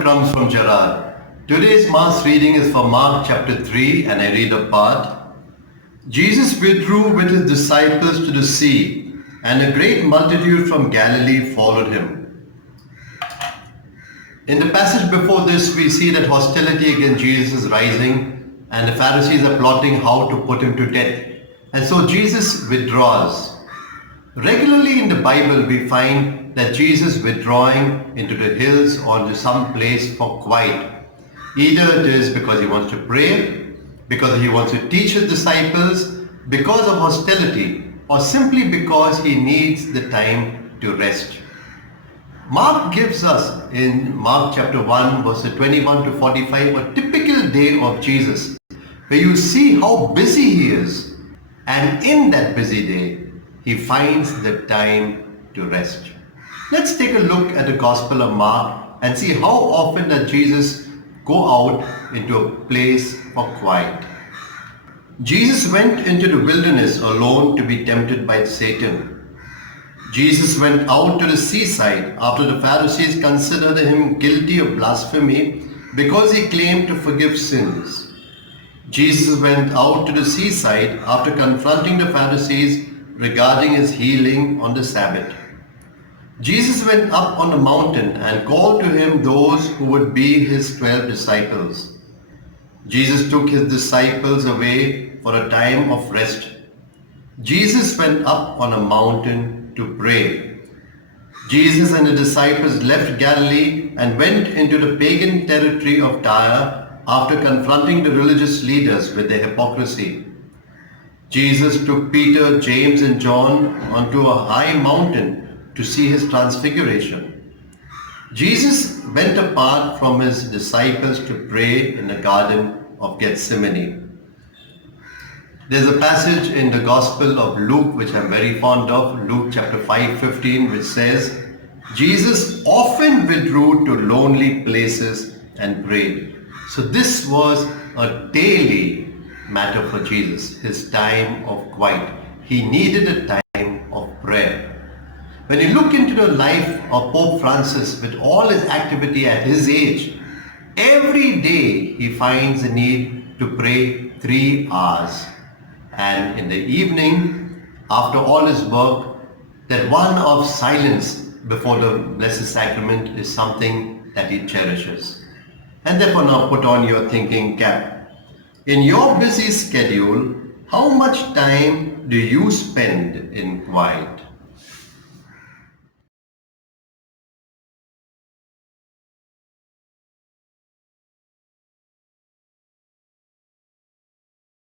Crumbz from Gerard. Today's Mass reading is from Mark chapter 3 and I read a part. Jesus withdrew with his disciples to the sea, and a great multitude from Galilee followed him. In the passage before this, we see that hostility against Jesus is rising and the Pharisees are plotting how to put him to death. And so Jesus withdraws. Regularly in the Bible, we find that Jesus withdrawing into the hills or into some place for quiet. Either it is because he wants to pray, because he wants to teach his disciples, because of hostility, or simply because he needs the time to rest. Mark gives us in Mark chapter 1 verses 21 to 45 a typical day of Jesus, where you see how busy he is, and in that busy day he finds the time to rest. Let's take a look at the Gospel of Mark and see how often does Jesus go out into a place for quiet. Jesus went into the wilderness alone to be tempted by Satan. Jesus went out to the seaside after the Pharisees considered him guilty of blasphemy because he claimed to forgive sins. Jesus went out to the seaside after confronting the Pharisees regarding his healing on the Sabbath. Jesus went up on the mountain and called to him those who would be his 12 disciples. Jesus took his disciples away for a time of rest. Jesus went up on a mountain to pray. Jesus and the disciples left Galilee and went into the pagan territory of Tyre after confronting the religious leaders with their hypocrisy. Jesus took Peter, James and John onto a high mountain to see his transfiguration. Jesus went apart from his disciples to pray in the Garden of Gethsemane. There's a passage in the Gospel of Luke which I'm very fond of, Luke chapter 5:15, which says, Jesus often withdrew to lonely places and prayed. So this was a daily matter for Jesus, his time of quiet. He needed a time of prayer. When you look into the life of Pope Francis, with all his activity at his age, every day he finds the need to pray 3 hours. And in the evening, after all his work, that one of silence before the Blessed Sacrament is something that he cherishes. And therefore now put on your thinking cap. In your busy schedule, how much time do you spend in quiet?